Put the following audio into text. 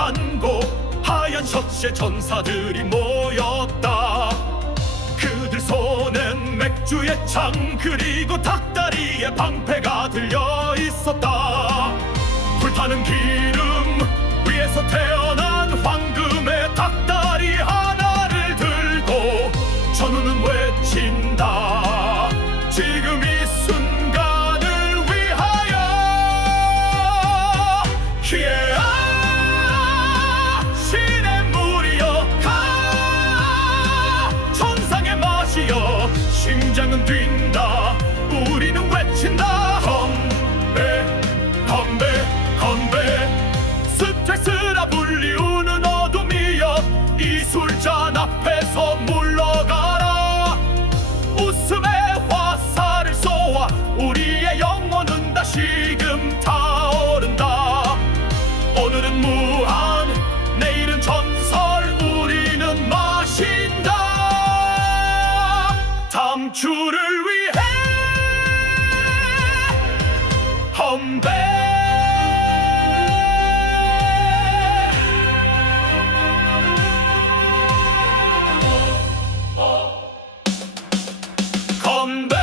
안고 하얀 셔츠의 전사들이 모였다. 그들 손엔 맥주의 창 그리고 닭다리의 방패가 들려 있었다 情。 선출을 위해 헌배. 건배.